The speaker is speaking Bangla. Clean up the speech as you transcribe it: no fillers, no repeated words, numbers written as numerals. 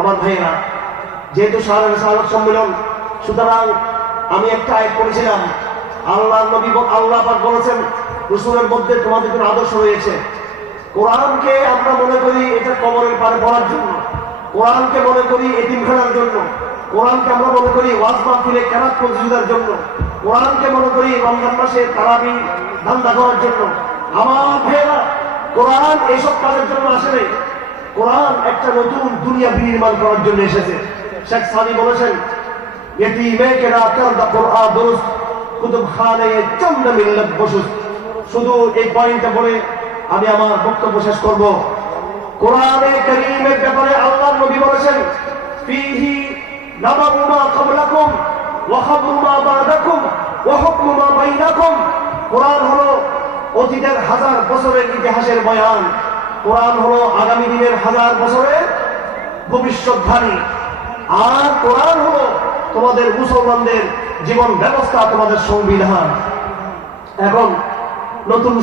আমার ভাইয়েরা, যেহেতু শাহরে রিসালাত সম্মেলন, সুতরাং আমি একটা আয়াত পড়েছিলাম। আল্লাহ নবী আল্লাহ পাক বলেছেন রাসূলের মধ্যে তোমাদের জন্য আদর্শ রয়েছে। কোরআনকে আমরা মনে করি এটা কবরের পারে পড়ার জন্য, কোরআনকে মনে করি এতিমখানার জন্য, কোরআনকে আমরা মনে করি ওয়াজ মাহফিলে কেরাত প্রতিযোগিতার জন্য, কোরআনকে মনে করি রমজান মাসে তারাবি ধান্দা করার জন্য। আমার ভাইয়েরা, কোরআন এইসব কাজের জন্য আসেনি। কোরআন একটা নতুন দুনিয়া বিনির্মাণ করার জন্য এসেছে। শেখ সাদি বলেছেন, ইতিমে কেরা করদা কোরআন দুরুস্ত কুতুবখানে চন্দ মিল্লাত বসুস। শুধু এই পয়েন্টটা বলে আমি আমার বক্তব্য শেষ করব। কোরআনে কারীমের ব্যাপারে আল্লাহর নবী বলেছেন, ফীহি নাবাউ মা ক্বাবলাকুম ওয়া খাবরু মা বা'দাকুম ওয়া হুকমু মা বাইনাকুম। কোরআন হলো অতীতের হাজার বছরের ইতিহাসের বয়ান, কোরআন হলো আগামী দিনের হাজার বছরের ভবিষ্যৎবাণী, আর কোরআন হলো তোমাদের মুসলমানদের জীবন ব্যবস্থা, তোমাদের সংবিধান। এখন নতুন